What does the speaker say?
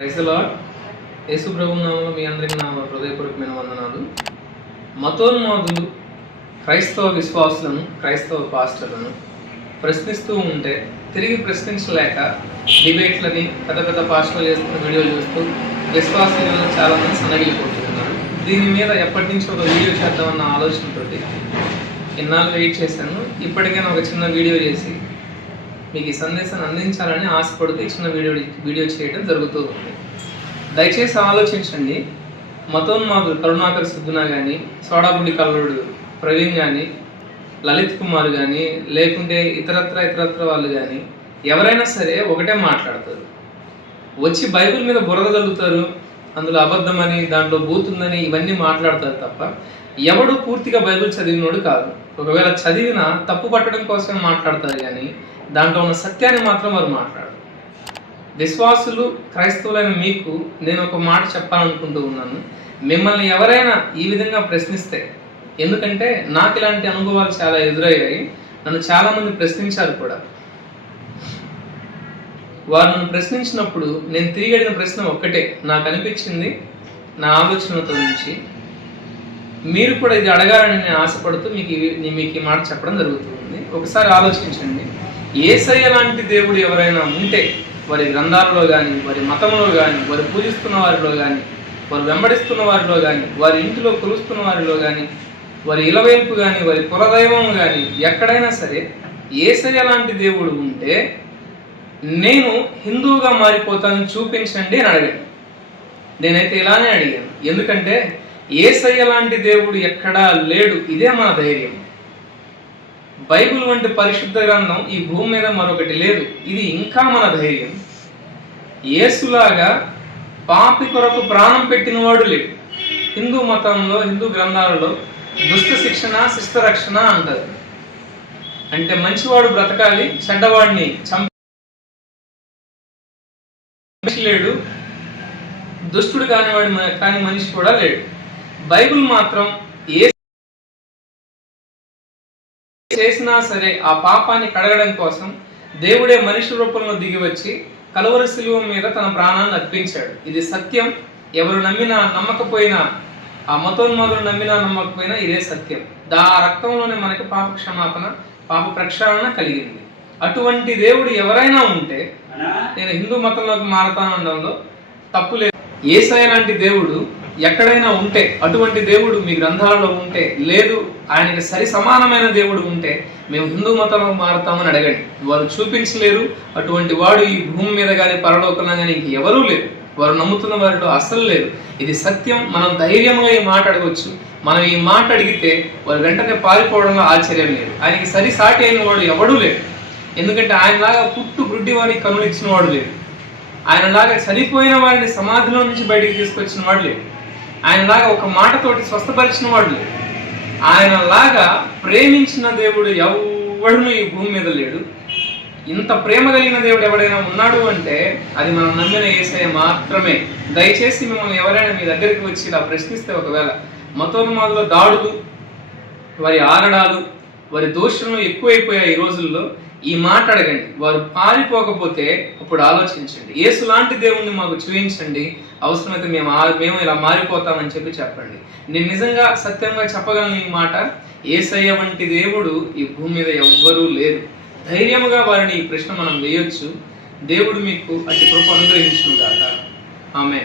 క్రైస్తలో యేసు ప్రభు మీ అందరికీ నా హృదయపూర్వకమైన వందనాలు. మతోన్మాదులు క్రైస్తవ విశ్వాసులను క్రైస్తవ పాస్టర్లను ప్రశ్నిస్తూ ఉంటే తిరిగి ప్రశ్నించలేక డిబేట్లని పెద్ద పెద్ద పాస్టర్లు చేస్తున్న వీడియోలు చూస్తూ విశ్వాసులు చాలామంది సన్నగిలిపోతున్నారు. దీని మీద ఎప్పటి నుంచి ఒక వీడియో చేద్దామన్న ఆలోచనతోటి ఇన్నాళ్ళు వెయిట్ చేశాను. ఇప్పటికైనా ఒక చిన్న వీడియో చేసి మీకు ఈ సందేశాన్ని అందించాలని ఆశపడుతూ ఇచ్చిన వీడియో వీడియో చేయడం జరుగుతూ ఉంది. దయచేసి ఆలోచించండి. మతోన్మాదులు కరుణాకర్ సిద్ధున కానీ సోడాబుడ్డి కల్లుడు ప్రవీణ్ కానీ లలిత్ కుమార్ కానీ లేకుంటే ఇతరత్ర ఇతరత్ర వాళ్ళు కానీ ఎవరైనా సరే ఒకటే మాట్లాడతారు. వచ్చి బైబిల్ మీద బురద చల్లుతారు అందులో అబద్ధమని దాంట్లో బూతుందని ఇవన్నీ మాట్లాడతారు తప్ప ఎవడు పూర్తిగా బైబిల్ చదివినోడు కాదు. ఒకవేళ చదివినా తప్పు పట్టడం కోసమే మాట్లాడతారు కానీ దాంట్లో ఉన్న సత్యాన్ని మాత్రం వారు మాట్లాడరు విశ్వాసులు క్రైస్తవులైన మీకు నేను ఒక మాట చెప్పాలనుకుంటూ ఉన్నాను. మిమ్మల్ని ఎవరైనా ఈ విధంగా ప్రశ్నిస్తే ఎందుకంటే నాకు ఇలాంటి అనుభవాలు చాలా ఎదురయ్యాయి. నన్ను చాలా మంది ప్రశ్నించారు కూడా. వారు నన్ను ప్రశ్నించినప్పుడు నేను తిరిగి అడిగిన ప్రశ్న ఒక్కటే. నాకు అనిపించింది నా ఆలోచనతో నుంచి మీరు కూడా ఇది అడగాలని నేను ఆశపడుతూ మీకు మీకు ఈ మాట చెప్పడం జరుగుతుంది. ఒకసారి ఆలోచించండి. ఏసయ్య లాంటి దేవుడు ఎవరైనా ఉంటే వారి గ్రంథాలలో కానీ వారి మతంలో కానీ వారు పూజిస్తున్న వారిలో కానీ వారు వెంబడిస్తున్న వారిలో కానీ వారి ఇంటిలో కొలుస్తున్న వారిలో కానీ వారి ఇలవైపు కానీ వారి కులదైవం కానీ ఎక్కడైనా సరే ఏసయ్య లాంటి దేవుడు ఉంటే నేను హిందువుగా మారిపోతాను చూపించండి అని అడిగాను. నేనైతే ఇలానే అడిగాను. ఎందుకంటే ఏసయ్య లాంటి దేవుడు ఎక్కడా లేడు. ఇదే మన ధైర్యం. బైబిల్ వంటి పరిశుద్ధ గ్రంథం ఈ భూమి మీద మరొకటి లేదు. ఇది ఇంకా మన ధైర్యం. ఏసులాగా పాపి కొరకు ప్రాణం పెట్టినవాడు లేడు. హిందూ మతంలో హిందూ గ్రంథాలలో దుష్ట శిక్షణ శిష్ట రక్షణ అంటారు. అంటే మంచివాడు బ్రతకాలి చెడ్డవాడిని చంపలేడు దుష్టుడు కానివాడు మ- కాని మనిషి కూడా లేడు. బైబిల్ మాత్రం ఏ చేసినా సరే ఆ పాపాన్ని కడగడం కోసం దేవుడే మనిషి రూపంలో దిగి వచ్చి కలువరి శిలువ మీద తన ప్రాణాన్ని అర్పించాడు. ఇది సత్యం. ఎవరు నమ్మినా నమ్మకపోయినా ఆ మతోన్మాదులు నమ్మినా నమ్మకపోయినా ఇదే సత్యం. దా రక్తంలోనే మనకి పాప క్షమాపణ పాప ప్రక్షాళన కలిగింది. అటువంటి దేవుడు ఎవరైనా ఉంటే నేను హిందూ మతంలోకి మారతానడంలో తప్పు లేదు. ఏసై లాంటి దేవుడు ఎక్కడైనా ఉంటే అటువంటి దేవుడు మీ గ్రంథాలలో ఉంటే లేదు ఆయనకి సరి సమానమైన దేవుడు ఉంటే మేము హిందూ మతం మారుతామని అడగండి. వారు చూపించలేరు అటువంటి వాడు ఈ భూమి మీద కానీ పరలోకంలో కానీ ఇంక ఎవరూ లేరు. వారు నమ్ముతున్న వారిలో అసలు లేదు ఇది సత్యం మనం ధైర్యంగా ఈ మాట అడగవచ్చు మనం ఈ మాట అడిగితే వారు వెంటనే పారిపోవడంలో ఆశ్చర్యం లేదు. ఆయనకి సరి సాటి అయిన వాడు ఎవడూ లేడు. ఎందుకంటే ఆయనలాగా పుట్టు గుడ్డి వారికి కనులు ఇచ్చిన వాడు లేడు. ఆయనలాగా చనిపోయిన వారిని సమాధిలో నుంచి బయటికి తీసుకొచ్చిన వాడు లేడు. ఆయనలాగా ఒక మాటతోటి స్వస్థపరిచిన వాడు లేడు. ఆయనలాగా ప్రేమించిన దేవుడు ఎవడును ఈ భూమి మీద లేడు. ఇంత ప్రేమ కలిగిన దేవుడు ఎవడైనా ఉన్నాడు అంటే అది మనం నమ్మిన ఏసయ మాత్రమే. దయచేసి మిమ్మల్ని ఎవరైనా మీ దగ్గరికి వచ్చి ఇలా ప్రశ్నిస్తే ఒకవేళ మతోన్మాదుల దాడులు వారి ఆరడాలు వారి దోషంలో ఎక్కువైపోయాయి ఈ రోజుల్లో ఈ మాట అడగండి వారు పారిపోకపోతే అప్పుడు ఆలోచించండి. యేసు లాంటి దేవుణ్ణి మాకు చూపించండి అవసరమైతే మేము మేము ఇలా మారిపోతామని చెప్పి చెప్పండి. నేను నిజంగా సత్యంగా చెప్పగలను ఈ మాట? ఏసయ్య వంటి దేవుడు ఈ భూమి మీద ఎవ్వరూ లేరు. ధైర్యముగా వారిని ఈ ప్రశ్న మనం వేయొచ్చు. దేవుడు మీకు అతి కృప అనుగ్రహించును ఆమె